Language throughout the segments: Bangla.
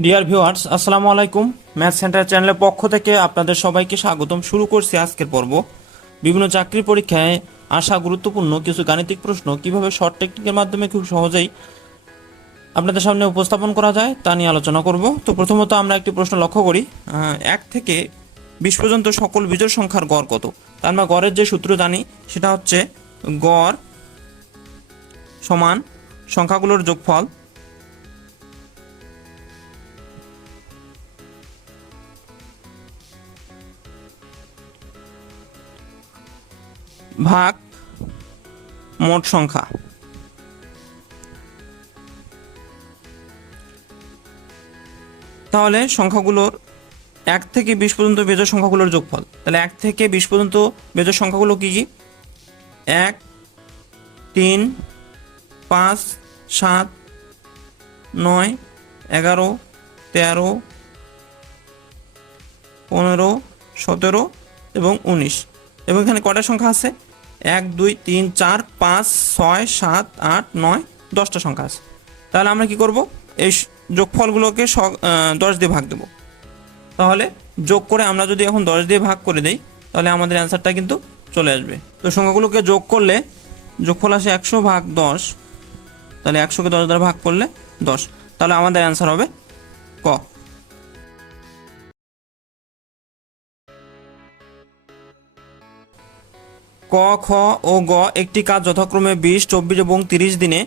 ডিয়ার ভিউয়ার্স আসসালামু আলাইকুম। ম্যাথ সেন্টার চ্যানেলের পক্ষ থেকে আপনাদের সবাইকে স্বাগতম। শুরু করছি আজকের পর্ব। বিভিন্ন চাকরির পরীক্ষায় আসা গুরুত্বপূর্ণ কিছু গাণিতিক প্রশ্ন কীভাবে শর্ট টেকনিকের মাধ্যমে খুব সহজেই আপনাদের সামনে উপস্থাপন করা যায় তা নিয়ে আলোচনা করব। তো প্রথমত আমরা একটি প্রশ্ন লক্ষ্য করি। এক থেকে বিশ পর্যন্ত সকল বিজোড় সংখ্যার গড় কত? তার আমরা গড়ের যে সূত্র জানি, সেটা হচ্ছে গড় সমান সংখ্যাগুলোর যোগফল ভাগ মোট সংখ্যা। তাহলে সংখ্যাগুলোর এক থেকে বিশ পর্যন্ত বেজোড় সংখ্যাগুলোর যোগফল। তাহলে এক থেকে বিশ পর্যন্ত বেজোড় সংখ্যাগুলো কী কী? এক, তিন, পাঁচ, সাত, নয়, এগারো, তেরো, পনেরো, সতেরো এবং উনিশ। এবং এখানে কটা সংখ্যা আছে? এক, দুই, তিন, চার, পাঁচ, ছয়, সাত, আট, নয়, দশটা সংখ্যা আছে। তাহলে আমরা কি করব? এই যোগফলগুলোকে দশ দিয়ে ভাগ দেব। তাহলে যোগ করে আমরা যদি এখন দশ দিয়ে ভাগ করে দেই, তাহলে আমাদের অ্যান্সারটা কিন্তু চলে আসবে। তো সংখ্যাগুলোকে যোগ করলে যোগফল আসে একশো ভাগ দশ, তাহলে একশোকে দশ দ্বারা ভাগ করলে দশ। তাহলে আমাদের অ্যান্সার হবে ক। ক, খ ও গ একটি কাজ যথাক্রমে বিশ, চব্বিশ এবং তিরিশ দিনে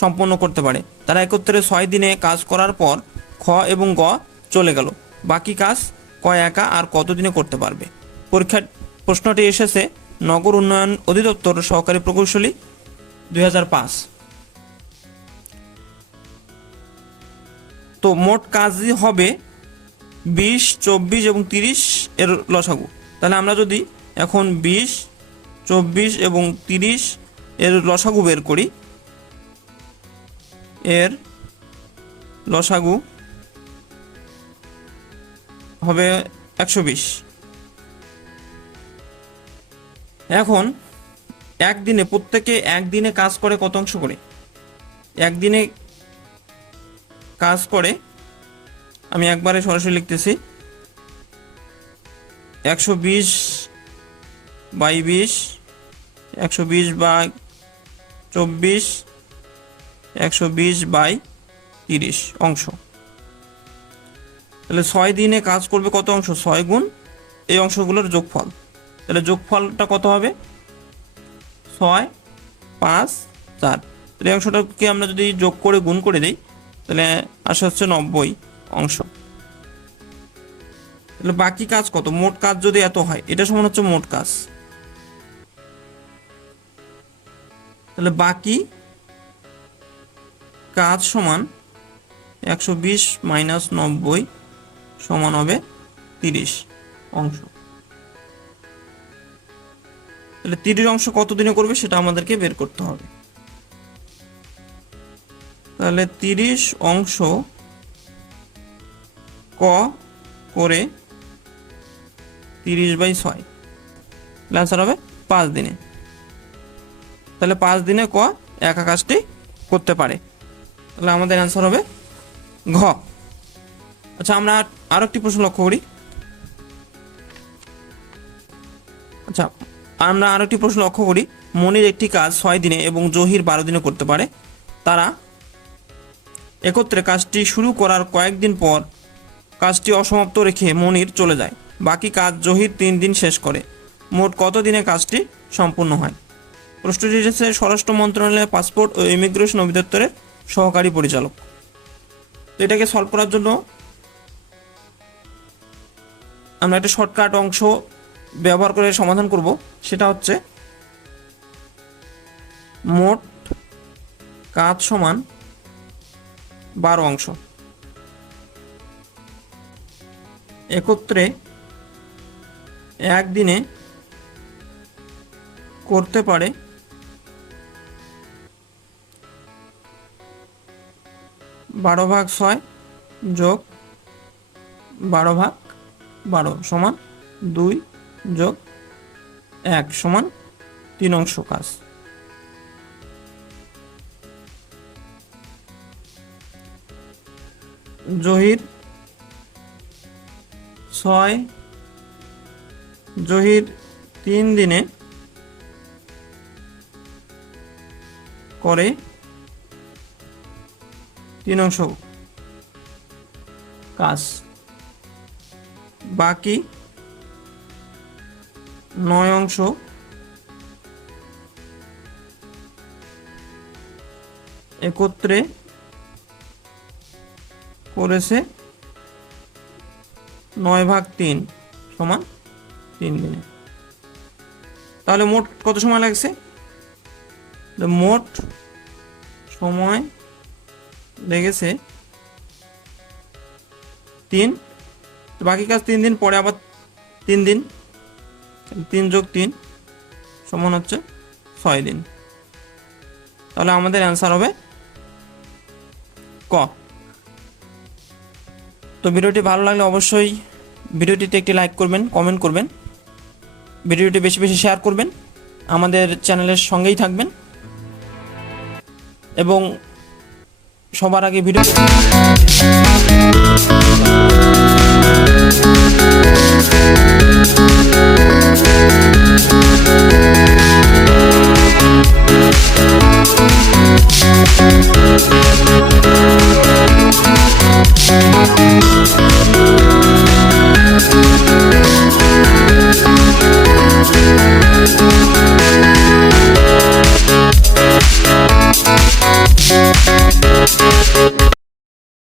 সম্পন্ন করতে পারে। তারা একত্রে ছয় দিনে কাজ করার পর খ এবং গ চলে গেল। বাকি কাজ ক একা আর কত দিনে করতে পারবে? পরীক্ষার প্রশ্নটি এসেছে নগর উন্নয়ন অধিদপ্তর সহকারী প্রকৌশলী দুই হাজার পাঁচ। তো মোট কাজই হবে বিশ, চব্বিশ এবং তিরিশ এর লসাগু। তাহলে আমরা যদি এখন বিশ চব্বিশ এবং তিরিশ এর লসাগু বের করি। এর লসাগু হবে একশো বিশ। এখন একদিনে, প্রত্যেকে একদিনে কাজ করে কত অংশ করে? একদিনে কাজ করে, আমি একবারে সরাসরি লিখতেছি, একশো বিশ বাই বিশ একশো বিশ বাই চব্বিশ, একশো বিশ বাই তিরিশ অংশ। তাহলে ছয় দিনে কাজ করবে কত অংশ? ছয় গুণ এই অংশগুলোর যোগফল। তাহলে যোগফলটা কত হবে? ছয়, পাঁচ, চার। তাহলে অংশটাকে আমরা যদি যোগ করে গুণ করে দিই, তাহলে আসা হচ্ছে নব্বই অংশ। তাহলে বাকি কাজ কত? মোট কাজ যদি এত হয়, এটা সমান হচ্ছে মোট কাজ। তাহলে বাকি কাজ সমান একশো বিশ মাইনাস নব্বই সমান হবে তিরিশ অংশ। তাহলে তিরিশ অংশ কত দিনে করবে সেটা আমাদেরকে বের করতে হবে। তাহলে তিরিশ অংশ ক করে তিরিশ বাই ছয়। হবে পাঁচ দিনে। তাহলে পাঁচ দিনে ক? একা কাজটি করতে পারে। তাহলে আমাদের অ্যান্সার হবে ঘ। আচ্ছা আমরা আরও একটি প্রশ্ন লক্ষ্য করি। আচ্ছা আমরা আরও একটি প্রশ্ন লক্ষ্য করি। মনির একটি কাজ ছয় দিনে এবং জহির বারো দিনে করতে পারে। তারা একত্রে কাজটি শুরু করার কয়েকদিন পর কাজটি অসমাপ্ত রেখে মনির চলে যায়। বাকি কাজ জহির তিন দিন শেষ করে। মোট কত দিনে কাজটি সম্পূর্ণ হয়? প্রশ্নটি এসেছে স্বরাষ্ট্র মন্ত্রণালয়ের পাসপোর্ট ও ইমিগ্রেশন অধিদপ্তরের সহকারী পরিচালক। তো এটাকে সলভ করার জন্য আমরা একটা শর্টকাট অংশ ব্যবহার করে সমাধান করব। সেটা হচ্ছে মোট কাজ সমান বারো অংশ। একত্রে একদিনে করতে পারে বারো ভাগ ছয় যোগ বারো ভাগ বারো সমান দুই যোগ এক সমান তিন অংশ কাজ। জহির ছয়, জহির তিন দিনে করে তিন অংশ কাজ। বাকি নয় অংশ একত্রে করেছে নয় ভাগ তিন সমান তিন দিনে তাহলে মোট কত সময় লাগছে? মোট সময় লেগেছে। তিন। বাকি কাজ তিন দিন, পরে আবার তিন দিন। তিন যোগ তিন সমান হচ্ছে ছয় দিন। তাহলে আমাদের অ্যান্সার হবে ক। তো ভিডিওটি ভালো লাগলে অবশ্যই ভিডিওটিতে একটি লাইক করবেন কমেন্ট করবেন। ভিডিওটি বেশি বেশি শেয়ার করবেন। আমাদের চ্যানেলের সঙ্গেই থাকবেন। এবং সবার আগে ভিডিও